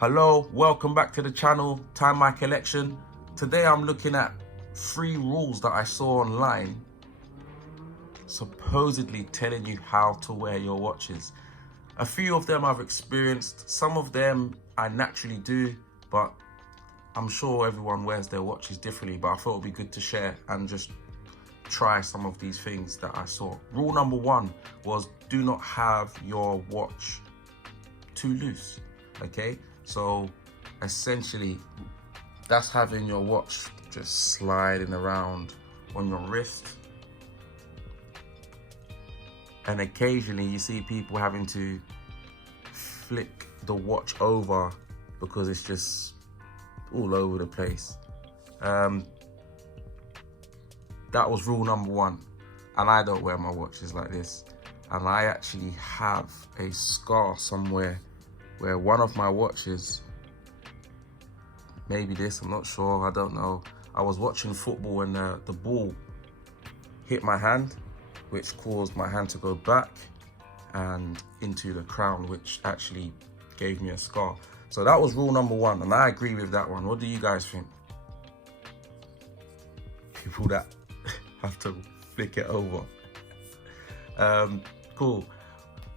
Hello, welcome back to the channel, Time My Collection. Today I'm looking at 3 rules that I saw online, supposedly telling you how to wear your watches. A few of them I've experienced, some of them I naturally do, but I'm sure everyone wears their watches differently, but I thought it'd be good to share and just try some of these things that I saw. Rule number 1 was do not have your watch too loose, okay? So essentially, that's having your watch just sliding around on your wrist. And occasionally you see people having to flick the watch over because it's just all over the place. That was rule number 1. And I don't wear my watches like this. And I actually have a scar somewhere where one of my watches, maybe this, I'm not sure, I don't know. I was watching football and the ball hit my hand, which caused my hand to go back and into the crown, which actually gave me a scar. So that was rule number 1, and I agree with that one. What do you guys think? People that have to flick it over. Cool.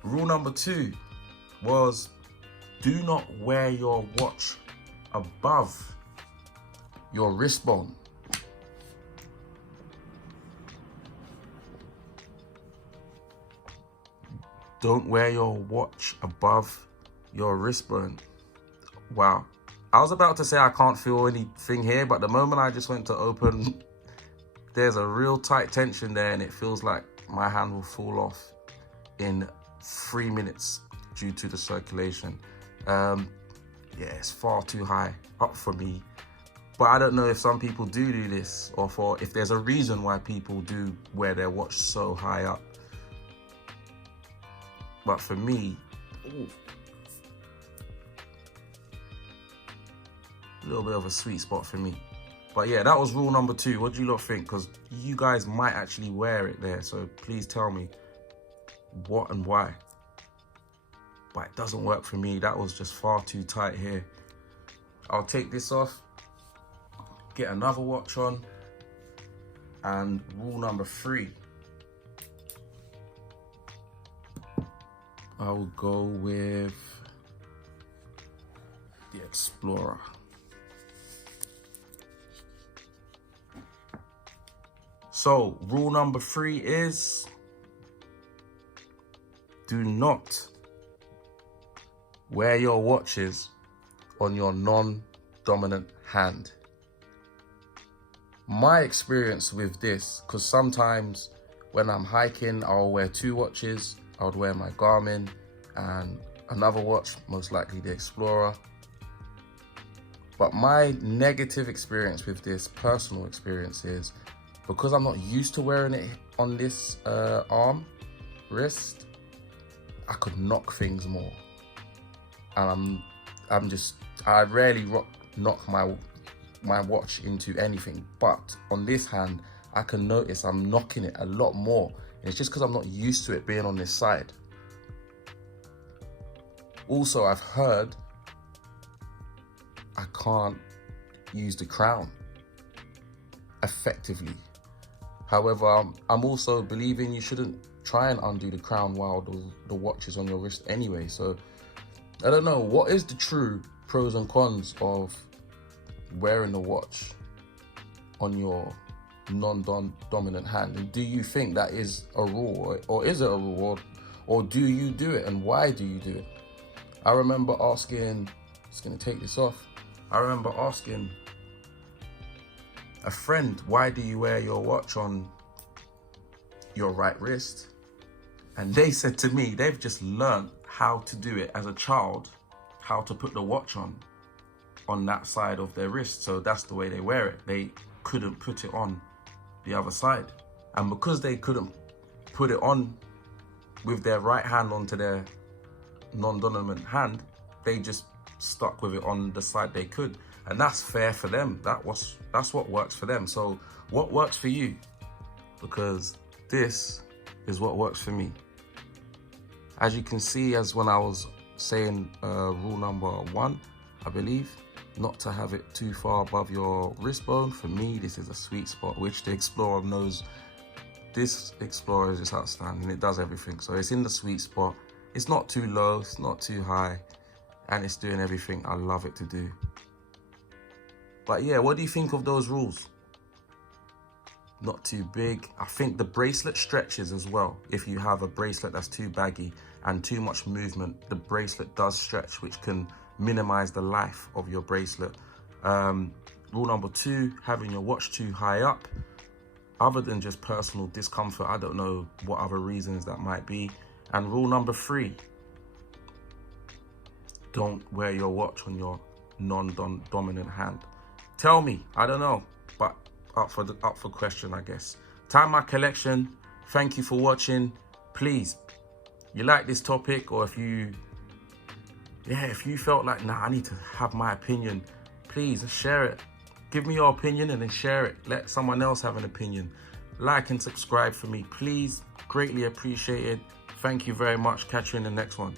Rule number 2 was do not wear your watch above your wrist bone. Don't wear your watch above your wrist bone. Wow. I was about to say I can't feel anything here, but the moment I just went to open, there's a real tight tension there and it feels like my hand will fall off in 3 minutes due to the circulation. Yeah, it's far too high up for me. But I don't know if some people do this, or if there's a reason why people do wear their watch so high up. But for me, ooh, a little bit of a sweet spot for me. But yeah, that was rule number 2. What do you lot think? Because you guys might actually wear it there. So please tell me what and why. But it doesn't work for me. That was just far too tight here. I'll take this off, get another watch on, and rule number 3. I will go with the Explorer. So rule number 3 is do not wear your watches on your non-dominant hand. My experience with this, because sometimes when I'm hiking, I'll wear 2 watches. I would wear my Garmin and another watch, most likely the Explorer. But my negative experience with this, personal experience, is because I'm not used to wearing it on this wrist, I could knock things more. And I rarely knock my watch into anything, but on this hand, I can notice I'm knocking it a lot more. And it's just because I'm not used to it being on this side. Also, I've heard I can't use the crown effectively. However, I'm also believing you shouldn't try and undo the crown while the watch is on your wrist anyway. So I don't know, what is the true pros and cons of wearing the watch on your non-dominant hand? And do you think that is a rule, or is it a rule, or do you do it, and why do you do it? I remember asking, just gonna take this off. I remember asking a friend, why do you wear your watch on your right wrist? And they said to me, they've just learned how to do it as a child, how to put the watch on that side of their wrist. So that's the way they wear it. They couldn't put it on the other side. And because they couldn't put it on with their right hand onto their non-dominant hand, they just stuck with it on the side they could. And that's fair for them. That's what works for them. So what works for you? Because this is what works for me. As you can see, as when I was saying rule number 1, I believe. Not to have it too far above your wrist bone. For me, this is a sweet spot, which the Explorer knows. This Explorer is just outstanding. It does everything. So it's in the sweet spot. It's not too low, it's not too high, and it's doing everything I love it to do. But yeah, what do you think of those rules? Not too big. I think the bracelet stretches as well. If you have a bracelet that's too baggy and too much movement, the bracelet does stretch, which can minimize the life of your bracelet. Rule number 2, having your watch too high up. Other than just personal discomfort, I don't know what other reasons that might be. And rule number 3, don't wear your watch on your non-dominant hand. Tell me, I don't know, but up for question, I guess. Time my collection. Thank you for watching. Please, you like this topic, or if you felt like, nah, I need to have my opinion, please share it. Give me your opinion and then share it. Let someone else have an opinion. Like and subscribe for me, please. Greatly appreciated. Thank you very much. Catch you in the next one.